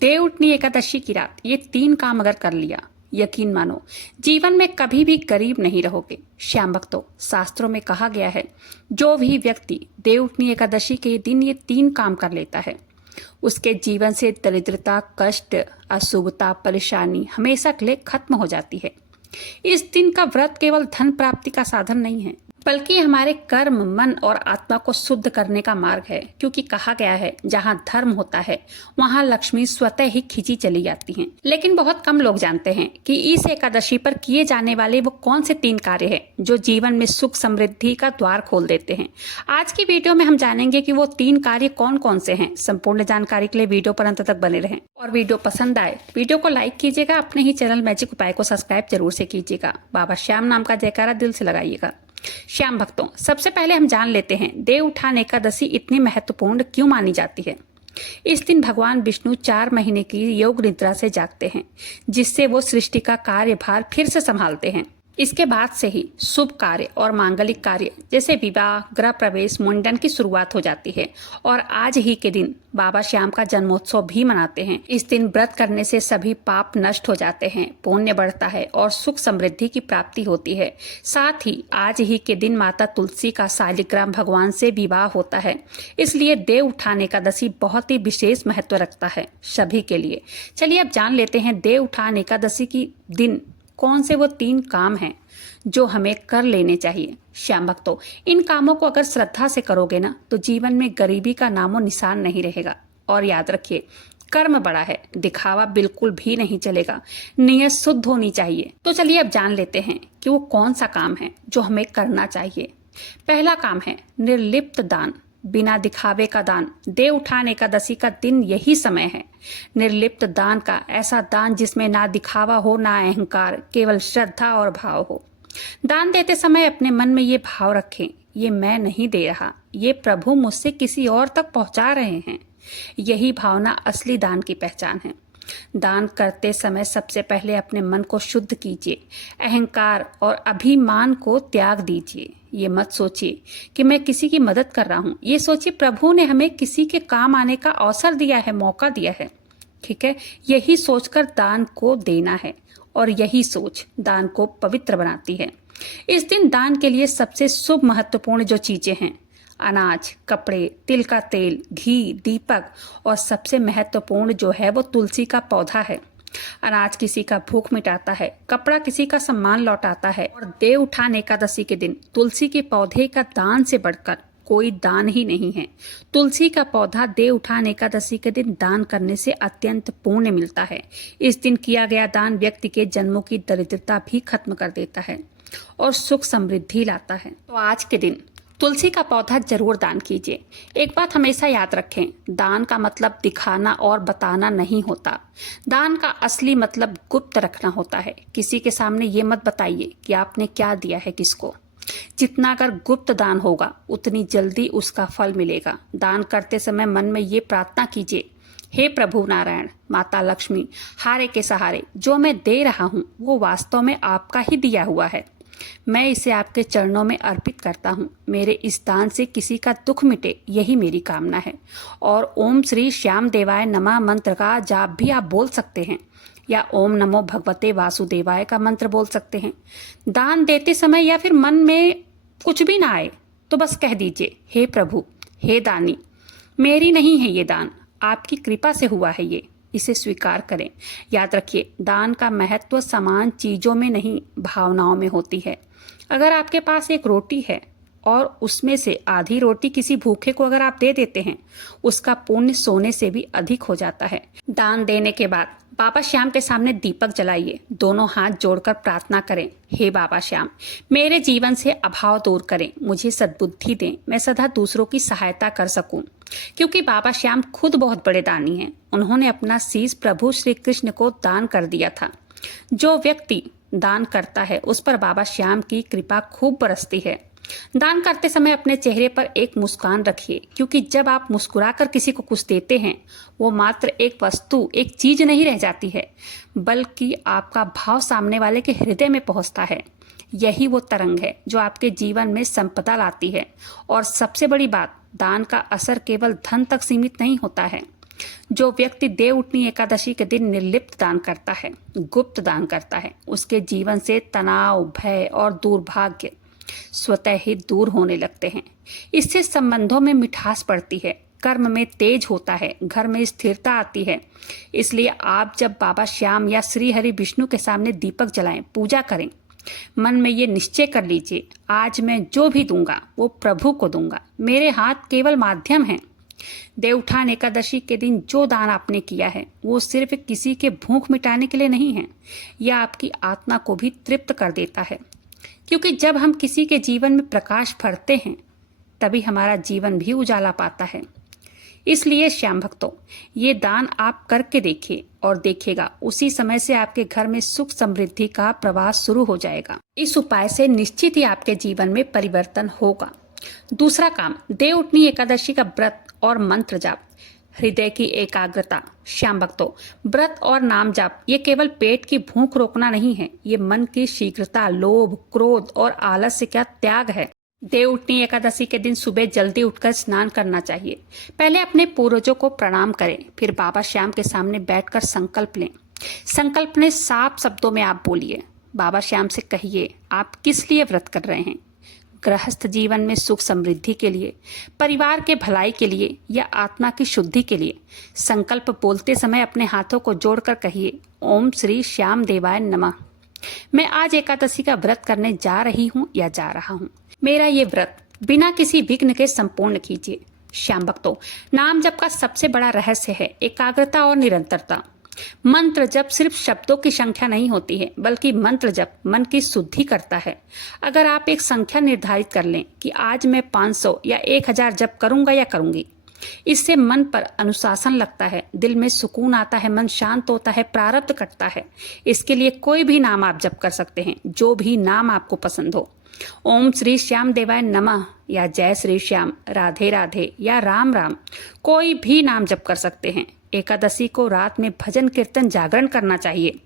देवउठनी एकादशी की रात ये 3 काम अगर कर लिया, यकीन मानो जीवन में कभी भी गरीब नहीं रहोगे। श्याम भक्तों, शास्त्रों में कहा गया है, जो भी व्यक्ति देवउठनी एकादशी के दिन ये 3 काम कर लेता है, उसके जीवन से दरिद्रता, कष्ट, अशुभता, परेशानी हमेशा के लिए खत्म हो जाती है। इस दिन का व्रत केवल धन प्राप्ति का साधन नहीं है, बल्कि हमारे कर्म, मन और आत्मा को शुद्ध करने का मार्ग है। क्योंकि कहा गया है, जहाँ धर्म होता है वहाँ लक्ष्मी स्वतः ही खींची चली जाती हैं। लेकिन बहुत कम लोग जानते हैं कि इस एकादशी पर किए जाने वाले वो कौन से 3 कार्य हैं जो जीवन में सुख समृद्धि का द्वार खोल देते हैं। आज की वीडियो में हम जानेंगे कि वो 3 कार्य कौन कौन से हैं। संपूर्ण जानकारी के लिए वीडियो पर अंत तक बने रहें और वीडियो पसंद आए वीडियो को लाइक कीजिएगा। अपने ही चैनल मैजिक उपाय को सब्सक्राइब जरूर से कीजिएगा। बाबा श्याम नाम का जयकारा दिल से लगाइएगा। श्याम भक्तों, सबसे पहले हम जान लेते हैं देवउठान एकादशी इतनी महत्वपूर्ण क्यों मानी जाती है। इस दिन भगवान विष्णु 4 महीने की योग निद्रा से जागते हैं, जिससे वो सृष्टि का कार्यभार फिर से संभालते हैं। इसके बाद से ही शुभ कार्य और मांगलिक कार्य जैसे विवाह, गृह प्रवेश, मुंडन की शुरुआत हो जाती है। और आज ही के दिन बाबा श्याम का जन्मोत्सव भी मनाते हैं। इस दिन व्रत करने से सभी पाप नष्ट हो जाते हैं, पुण्य बढ़ता है और सुख समृद्धि की प्राप्ति होती है। साथ ही आज ही के दिन माता तुलसी का शालिग्राम भगवान से विवाह होता है। इसलिए देवउठान एकादशी बहुत ही विशेष महत्व रखता है सभी के लिए। चलिए अब जान लेते हैं देवउठान एकादशी की दिन कौन से वो 3 काम हैं जो हमें कर लेने चाहिए। श्याम भक्तों, इन कामों को अगर श्रद्धा से करोगे ना, तो जीवन में गरीबी का नामो निशान नहीं रहेगा। और याद रखिए, कर्म बड़ा है, दिखावा बिल्कुल भी नहीं चलेगा, नियत शुद्ध होनी चाहिए। तो चलिए अब जान लेते हैं कि वो कौन सा काम है जो हमें करना चाहिए। पहला काम है निर्लिप्त दान, बिना दिखावे का दान। देवउठान एकादशी का दिन यही समय है निर्लिप्त दान का, ऐसा दान जिसमें ना दिखावा हो, ना अहंकार, केवल श्रद्धा और भाव हो। दान देते समय अपने मन में ये भाव रखें, ये मैं नहीं दे रहा, ये प्रभु मुझसे किसी और तक पहुंचा रहे हैं। यही भावना असली दान की पहचान है। दान करते समय सबसे पहले अपने मन को शुद्ध कीजिए, अहंकार और अभिमान को त्याग दीजिए। ये मत सोचिए कि मैं किसी की मदद कर रहा हूँ, ये सोचिए प्रभु ने हमें किसी के काम आने का अवसर दिया है, मौका दिया है। ठीक है, यही सोचकर दान को देना है और यही सोच दान को पवित्र बनाती है। इस दिन दान के लिए सबसे शुभ महत्वपूर्ण जो चीजें हैं, अनाज, कपड़े, तिल का तेल, घी, दीपक और सबसे महत्वपूर्ण जो है वो तुलसी का पौधा है। अनाज किसी का भूख मिटाता है, कपड़ा किसी का सम्मान लौटाता है और देवउठान एकादशी के दिन तुलसी के पौधे का दान से बढ़कर कोई दान ही नहीं है। तुलसी का पौधा देवउठान एकादशी के दिन दान करने से अत्यंत पुण्य मिलता है। इस दिन किया गया दान व्यक्ति के जन्मों की दरिद्रता भी खत्म कर देता है और सुख समृद्धि लाता है। तो आज के दिन तुलसी का पौधा जरूर दान कीजिए। एक बात हमेशा याद रखें, दान का मतलब दिखाना और बताना नहीं होता। दान का असली मतलब गुप्त रखना होता है। किसी के सामने ये मत बताइए कि आपने क्या दिया है किसको। जितना अगर गुप्त दान होगा, उतनी जल्दी उसका फल मिलेगा। दान करते समय मन में ये प्रार्थना कीजिए, हे प्रभु नारायण, माता लक्ष्मी, हारे के सहारे, जो मैं दे रहा हूँ वो वास्तव में आपका ही दिया हुआ है। मैं इसे आपके चरणों में अर्पित करता हूँ। मेरे इस दान से किसी का दुख मिटे, यही मेरी कामना है। और ओम श्री श्याम देवाय नमः मंत्र का जाप भी आप बोल सकते हैं, या ओम नमो भगवते वासुदेवाय का मंत्र बोल सकते हैं। दान देते समय या फिर मन में कुछ भी ना आए तो बस कह दीजिए, हे प्रभु, हे दानी, मेरी नहीं है ये दान, आपकी कृपा से हुआ है ये, इसे स्वीकार करें। याद रखिए, दान का महत्व समान चीजों में नहीं, भावनाओं में होती है। अगर आपके पास एक रोटी है और उसमें से आधी रोटी किसी भूखे को अगर आप दे देते हैं, उसका पुण्य सोने से भी अधिक हो जाता है। दान देने के बाद बाबा श्याम के सामने दीपक जलाइए, दोनों हाथ जोड़कर प्रार्थना करें, हे बाबा श्याम, मेरे जीवन से अभाव दूर करें, मुझे सद्बुद्धि दें, मैं सदा दूसरों की सहायता कर सकूं। क्योंकि बाबा श्याम खुद बहुत बड़े दानी हैं। उन्होंने अपना शीश प्रभु श्री कृष्ण को दान कर दिया था। जो व्यक्ति दान करता है उस पर बाबा श्याम की कृपा खूब बरसती है। दान करते समय अपने चेहरे पर एक मुस्कान रखिए, क्योंकि जब आप मुस्कुराकर किसी को कुछ देते हैं, वो मात्र एक वस्तु, एक चीज नहीं रह जाती है, बल्कि आपका भाव सामने वाले के हृदय में पहुंचता है। यही वो तरंग है जो आपके जीवन में संपदा लाती है। और सबसे बड़ी बात, दान का असर केवल धन तक सीमित नहीं होता है। जो व्यक्ति देवउठनी एकादशी के दिन निर्लिप्त दान करता है, गुप्त दान करता है, उसके जीवन से तनाव, भय और दुर्भाग्य स्वतः ही दूर होने लगते हैं। इससे संबंधों में मिठास बढ़ती है, कर्म में तेज होता है, घर में स्थिरता आती है। इसलिए आप जब बाबा श्याम या श्री हरि विष्णु के सामने दीपक जलाएं, पूजा करें, मन में ये निश्चय कर लीजिए, आज मैं जो भी दूंगा वो प्रभु को दूंगा। मेरे हाथ केवल माध्यम हैं। देवउठान एकादशी के दिन जो दान आपने किया है वो सिर्फ किसी के भूख मिटाने के लिए नहीं है, यह आपकी आत्मा को भी तृप्त कर देता है। क्योंकि जब हम किसी के जीवन में प्रकाश भरते हैं तभी हमारा जीवन भी उजाला पाता है। इसलिए श्याम भक्तों, ये दान आप करके देखिए और देखिएगा उसी समय से आपके घर में सुख समृद्धि का प्रवाह शुरू हो जाएगा। इस उपाय से निश्चित ही आपके जीवन में परिवर्तन होगा। दूसरा काम, देवउठनी एकादशी का व्रत और मंत्र जाप, हृदय की एकाग्रता। श्याम भक्तों, व्रत और नाम जाप ये केवल पेट की भूख रोकना नहीं है, ये मन की शीघ्रता, लोभ, क्रोध और आलस्य का त्याग है। देवउठनी एकादशी के दिन सुबह जल्दी उठकर स्नान करना चाहिए। पहले अपने पूर्वजों को प्रणाम करें, फिर बाबा श्याम के सामने बैठकर संकल्प लें। संकल्प ने साफ शब्दों में आप बोलिए। बाबा श्याम से कहिए आप किस लिए व्रत कर रहे हैं। गृहस्थ जीवन में सुख समृद्धि के लिए, परिवार के भलाई के लिए या आत्मा की शुद्धि के लिए। संकल्प बोलते समय अपने हाथों को जोड़कर कहिए, ओम श्री श्याम देवाय नमः। मैं आज एकादशी का व्रत करने जा रही हूँ या जा रहा हूँ। मेरा ये व्रत बिना किसी विघ्न के संपूर्ण कीजिए। श्याम भक्तों, नाम जप का सबसे बड़ा रहस्य है एकाग्रता और निरंतरता। मंत्र जप सिर्फ शब्दों की संख्या नहीं होती है, बल्कि मंत्र जप मन की शुद्धि करता है। अगर आप एक संख्या निर्धारित कर लें कि आज मैं 500 या 1000 जप करूंगा या करूंगी, इससे मन पर अनुशासन लगता है, दिल में सुकून आता है, मन शांत होता है, प्रारब्ध कटता है। इसके लिए कोई भी नाम आप जप कर सकते हैं, जो भी नाम आपको पसंद हो। ओम श्री श्याम देवाय नमः या जय श्री श्याम, राधे राधे या राम राम, कोई भी नाम जप कर सकते हैं। एकादशी को रात में भजन कीर्तन जागरण करना चाहिए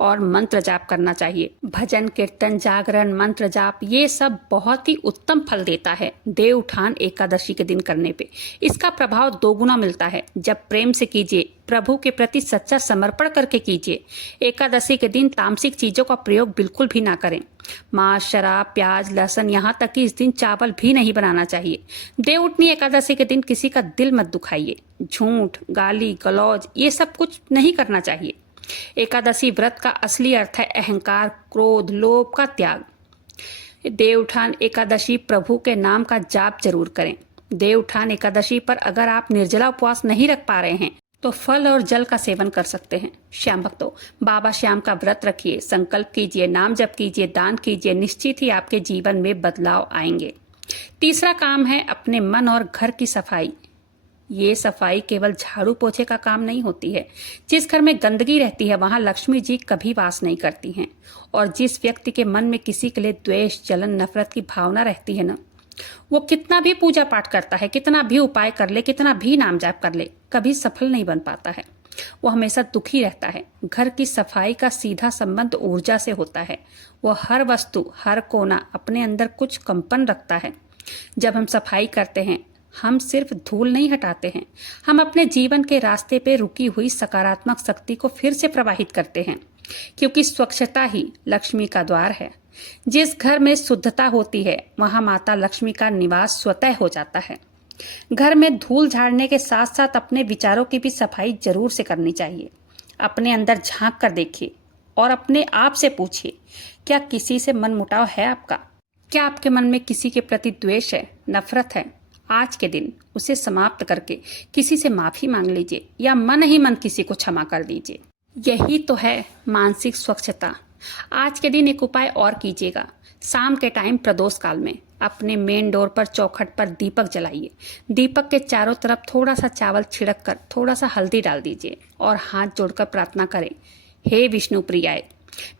और मंत्र जाप करना चाहिए। भजन कीर्तन जागरण मंत्र जाप ये सब बहुत ही उत्तम फल देता है देवउठान एकादशी के दिन करने पे। इसका प्रभाव दोगुना मिलता है जब प्रेम से कीजिए, प्रभु के प्रति सच्चा समर्पण करके कीजिए। एकादशी के दिन तामसिक चीजों का प्रयोग बिल्कुल भी ना करें। मांस, शराब, प्याज, लहसुन, यहाँ तक कि इस दिन चावल भी नहीं बनाना चाहिए। देवउठनी एकादशी के दिन किसी का दिल मत दुखाइए। झूठ, गाली गलौज ये सब कुछ नहीं करना चाहिए। एकादशी व्रत का असली अर्थ है अहंकार, क्रोध, लोभ का त्याग। देवउठान एकादशी प्रभु के नाम का जाप जरूर करें। देवउठान एकादशी पर अगर आप निर्जला उपवास नहीं रख पा रहे हैं तो फल और जल का सेवन कर सकते हैं। श्याम भक्तों, बाबा श्याम का व्रत रखिए, संकल्प कीजिए, नाम जप कीजिए, दान कीजिए, निश्चित ही आपके जीवन में बदलाव आएंगे। तीसरा काम है अपने मन और घर की सफाई। ये सफाई केवल झाड़ू पोछे का काम नहीं होती है। जिस घर में गंदगी रहती है वहां लक्ष्मी जी कभी वास नहीं करती हैं। और जिस व्यक्ति के मन में किसी के लिए द्वेष, जलन, नफरत की भावना रहती है ना, वो कितना भी पूजा पाठ करता है, कितना भी उपाय कर ले, कितना भी नाम जाप कर ले, कभी सफल नहीं बन पाता है। वो हमेशा दुखी रहता है। घर की सफाई का सीधा संबंध ऊर्जा से होता है। वो हर वस्तु, हर कोना अपने अंदर कुछ कंपन रखता है। जब हम सफाई करते हैं हम सिर्फ धूल नहीं हटाते हैं, हम अपने जीवन के रास्ते पे रुकी हुई सकारात्मक शक्ति को फिर से प्रवाहित करते हैं। क्योंकि स्वच्छता ही लक्ष्मी का द्वार है। जिस घर में शुद्धता होती है वहां माता लक्ष्मी का निवास स्वतः हो जाता है। घर में धूल झाड़ने के साथ साथ अपने विचारों की भी सफाई जरूर से करनी चाहिए। अपने अंदर झांक कर देखिए और अपने आप से पूछिए, क्या किसी से मनमुटाव है आपका? क्या आपके मन में किसी के प्रति द्वेष है, नफरत है? आज के दिन उसे समाप्त करके किसी से माफी मांग लीजिए या मन ही मन किसी को क्षमा कर दीजिए। यही तो है मानसिक स्वच्छता। आज के दिन एक उपाय और कीजिएगा। शाम के टाइम प्रदोष काल में अपने मेन डोर पर, चौखट पर दीपक जलाइए। दीपक के चारों तरफ थोड़ा सा चावल छिड़क कर थोड़ा सा हल्दी डाल दीजिए और हाथ जोड़कर प्रार्थना करें, हे विष्णु प्रियाय,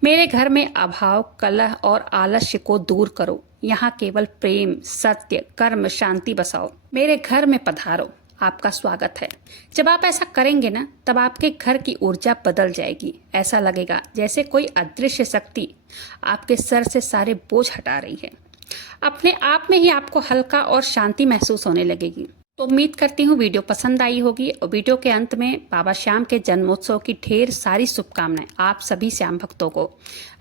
मेरे घर में अभाव, कलह और आलस्य को दूर करो। यहाँ केवल प्रेम, सत्य, कर्म, शांति बसाओ। मेरे घर में पधारो, आपका स्वागत है। जब आप ऐसा करेंगे ना, तब आपके घर की ऊर्जा बदल जाएगी। ऐसा लगेगा जैसे कोई अदृश्य शक्ति आपके सर से सारे बोझ हटा रही है। अपने आप में ही आपको हल्का और शांति महसूस होने लगेगी। तो उम्मीद करती हूँ वीडियो पसंद आई होगी और वीडियो के अंत में बाबा श्याम के जन्मोत्सव की ढेर सारी शुभकामनाएं आप सभी श्याम भक्तों को।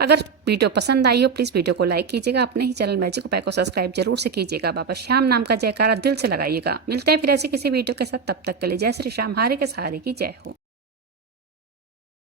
अगर वीडियो पसंद आई हो प्लीज़ वीडियो को लाइक कीजिएगा, अपने ही चैनल मैजिक उपाय को सब्सक्राइब जरूर से कीजिएगा, बाबा श्याम नाम का जयकारा दिल से लगाइएगा। मिलते हैं फिर ऐसे किसी वीडियो के साथ, तब तक के लिए जय श्री श्याम, हारे के सहारे की जय हो।